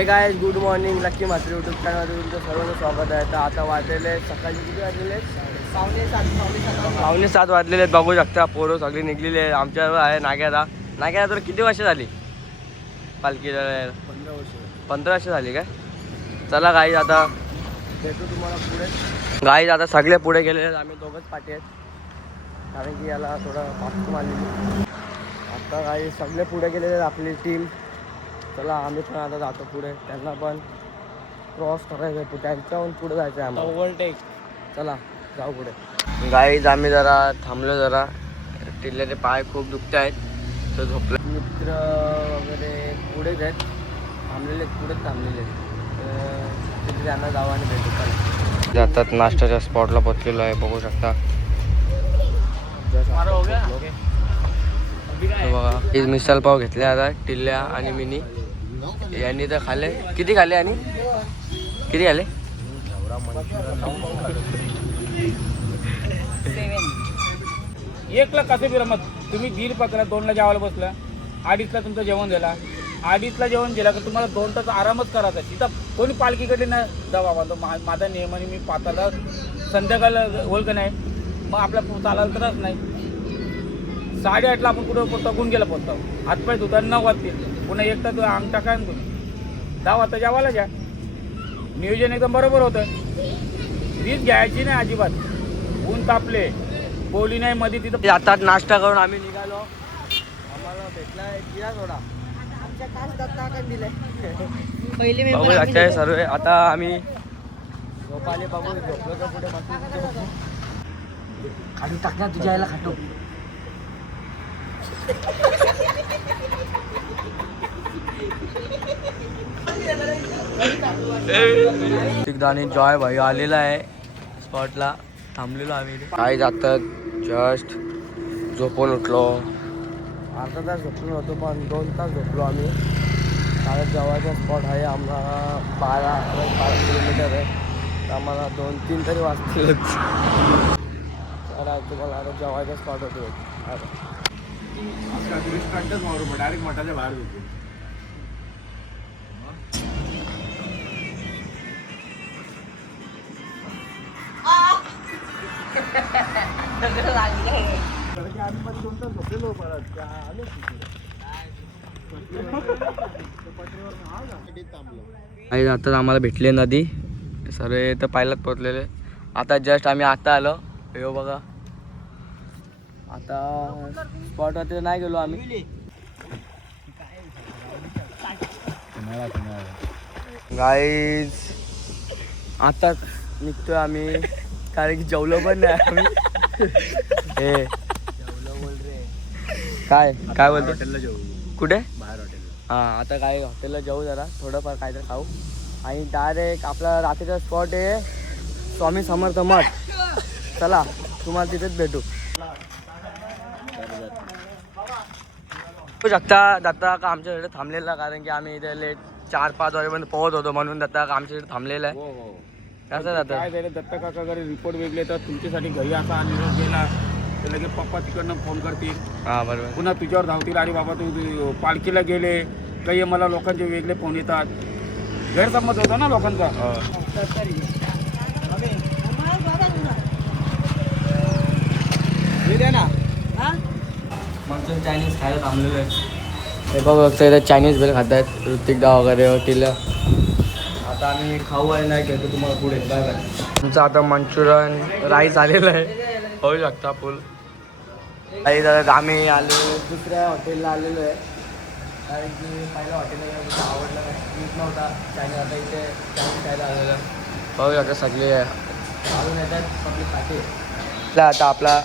हे काय good morning lucky मात्री YouTube चॅनलमध्ये तुमचं सर्वांचं स्वागत आहे. तर आता वाजलेले सकाळी किती वाजलेले पावणे सात वाजलेले आहेत. बघू शकता पोरं सगळी निघलेली आहे. आमच्यावर आहे नाग्याला तर किती वर्ष झाली पालखीला? 15 वर्ष झाली काय? चला गाईज आता भेटू तुम्हाला पुढे. गाईज आता सगळे पुढे गेलेले आहेत, आम्ही दोघंच पाठी आहेत कारण की याला थोडं पाठवून आलेली. आता गाईज सगळे पुढे गेलेले आहेत आपली टीम. चला आम्ही पण आता जातो पुढे, त्यांना पण क्रॉस करायचं आहे, त्यांच्याहून पुढे जायचं आहे आम्हाला ओव्हरटेक. चला जाऊ पुढे. गाईज आम्ही जरा थांबलो, जरा टिल्ल्याचे पाय खूप दुखते आहेत तर झोपले. मित्र वगैरे पुढेच आहेत, थांबलेले आहेत, पुढेच थांबलेले आहेत. तिथे त्यांना जाऊ आणि भेटू. चला जातात नाश्त्याच्या स्पॉटला पोचलेलो आहे, बघू शकता. बघा हे मिसल पाव घेतले आता टिल्ल्या आणि मिनी यांनी तर खाल्ले. किती खाल्ले आणि किती खाल्ले? 1 ला कसे बिरमत तुम्ही 1:30 2ला जेवायला बसला, 2:30ला तुमचं जेवण झाला, 2:30ला जेवण केलं का तुम्हाला 2 तास आरामच करायचा. तिथं कोणी पालखीकडे ना जा बाबा, तो माझा नियम आणि मी पाताला संध्याकाळला होईल का नाही, मग आपल्या चालायला त्रास नाही. 8:30ला आपण कुठं पोचतो, गुंगेला पोचतो, हातपाय धुता 9 वाजतील, पुन्हा 1 तास अंग टाका ना तुम्ही 10 वाजता जेवायला घ्या. नियोजन एकदम बरोबर होतं. रीत घ्यायची नाही अजिबात. ऊन तापले बोली नाही मध्ये तिथं जातात. नाश्ता करून आम्ही निघालो. आम्हाला भेटलाय जिरा सोडा. आमच्या काच दत्ता काय दिलंय पहिले बघू लागतंय सर्व. आता आम्ही झोपाले बघू, झोपलो तर पुढे बसून खाली टाकणार तुझ्या यायला खातो. आणि जॉय भाई आलेला आहे स्पॉटला, थांबलेलो आम्ही. काय जातात जस्ट झोपून उठलो. अर्धा तास झोपलो होतो पण 2 तास झोपलो आम्ही. कारण जवळचा स्पॉट आहे आम्हाला 12 किलोमीटर आहे, तर आम्हाला 2-3 तरी वाजतील. तुम्हाला आता जवळचा स्पॉट होतो डायरेक्ट मठाच्या बाहेर होतो. आता आम्हाला भेटले नदी सर्व तर पाहिलाच पोचलेले. आता जस्ट आम्ही आता आलो. हे बघा आता स्पॉटवरती नाही गेलो आम्ही. गाईज आता निघतोय आम्ही कारण की जेवलो पण नाही आम्ही. हे काय काय बोलतो? हॉटेलला जेवू. कुठे? बाहेर हॉटेलला. हां आता काय हॉटेलला जाऊ, जरा थोडंफार काहीतरी खाऊ आणि डायरेक्ट आपला रात्रीचा स्पॉट आहे स्वामी समर्थ मठ. चला तुम्हाला तिथेच भेटू. शकता दत्ता का आमच्याकडे थांबलेला कारण की आम्ही इथे लेट 4-5 वाजेपर्यंत पोहोच होतो, म्हणून दत्ता का आमच्याकडे थांबलेला आहे. कसं जातं काय झालं दत्ता काका घरी रिपोर्ट वेगळे तर तुमच्यासाठी घरी असा निरोप गेला तर लगेच पप्पा तिकडनं फोन करतील. हां बरोबर. पुन्हा तुझ्यावर धावतील, अरे बाबा तू पालखीला गेले काही. मला लोकांचे वेगळे फोन येतात, गैरसमज होतो ना लोकांचा. हे द्या ना. मग चायनीज खायला थांबलेलं आहे. हे बघू बघता इथं चायनीज बेल खात आहेत ऋतिकदा वगैरे होतील. आता आम्ही खाऊ आहे नाही घेतो तुम्हाला पुढे. Bye bye. आमचं आता मंचुरियन राईस आलेलं आहे, होऊ शकता फुल. काही जरा आम्ही आलो दुसऱ्या हॉटेलला आलेलो आहे कारण की पहिल्या हॉटेलला आवडलं नाही, मीठ नव्हता चायनीज. आता इथे चायनीज खायला आलेलं आहे. बघू शकता सगळे घालून येतात आपली पाठी. आता आपला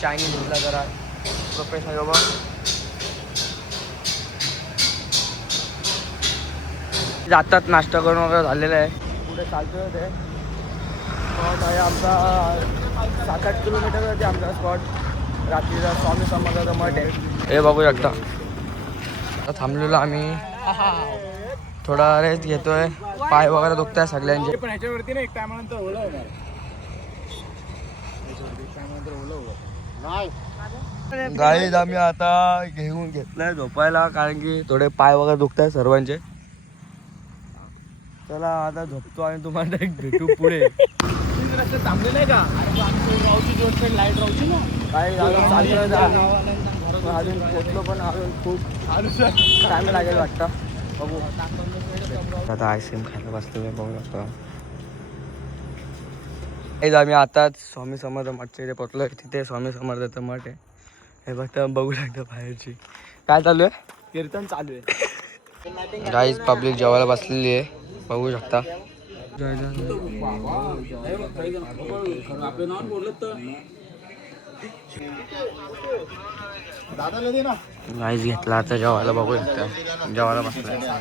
चायनीज घेतला जरा प्रोफेशनल बाबा. जातात नाश्ता करून वगैरे झालेलं आहे. पुढे चालतोय ते स्पॉट आहे आमचा 7-8 किलोमीटरवरती आमचा स्पॉट. रात्रीचा स्वामी समर्थाचा मठ आहे. हे बघू शकता. आता थांबलेलो आम्ही, थोडा रेस्ट घेतोय. पाय वगैरे दुखत आहे सगळ्यांचे. पण ह्याच्यावरती ना एक टायमानंतर ओला होणार. गाईज आम्ही आता घेऊन घेतलाय झोपायला कारण की थोडे पाय वगैरे दुखत आहे सर्वांचे. चला आता झोपतो आणि तुम्हाला एक भेटू पुढे. रस्ते थांबले नाही का? राहूची रोड साईड लाईट राहूची ना काय अजून पोचलो पण अजून खूप टाइम लागेल वाटतं. बघू आता आईस्क्रीम खायला बसतो बघू शकतो. आम्ही आताच स्वामी समर्थ मठच्या इथे पोचलो. तिथे स्वामी समर्थाचं मठ आहे. हे फक्त बघू शकतो बाहेरची काय चालू आहे. कीर्तन चालू आहे. गाईज पब्लिक जेवायला बसलेली आहे बघू शकता. आपलं नाव बोललं तर गाईज घेतला आता जेवायला बघू शकता. जेवायला बसला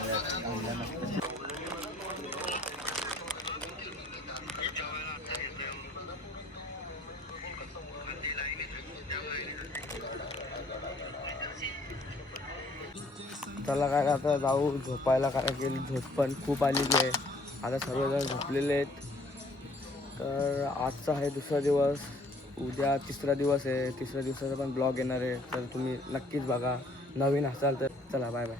चला काय आता जाऊ झोपायला. काय केली झोप पण खूप आलेली आहे. आता सर्वजण झोपलेले आहेत. तर आजचा आहे दुसरा दिवस. उद्या तिसरा दिवस आहे. तिसऱ्या दिवसाचा पण ब्लॉग येणार आहे. तर तुम्ही नक्कीच बघा. नवीन असाल तर चला बाय बाय.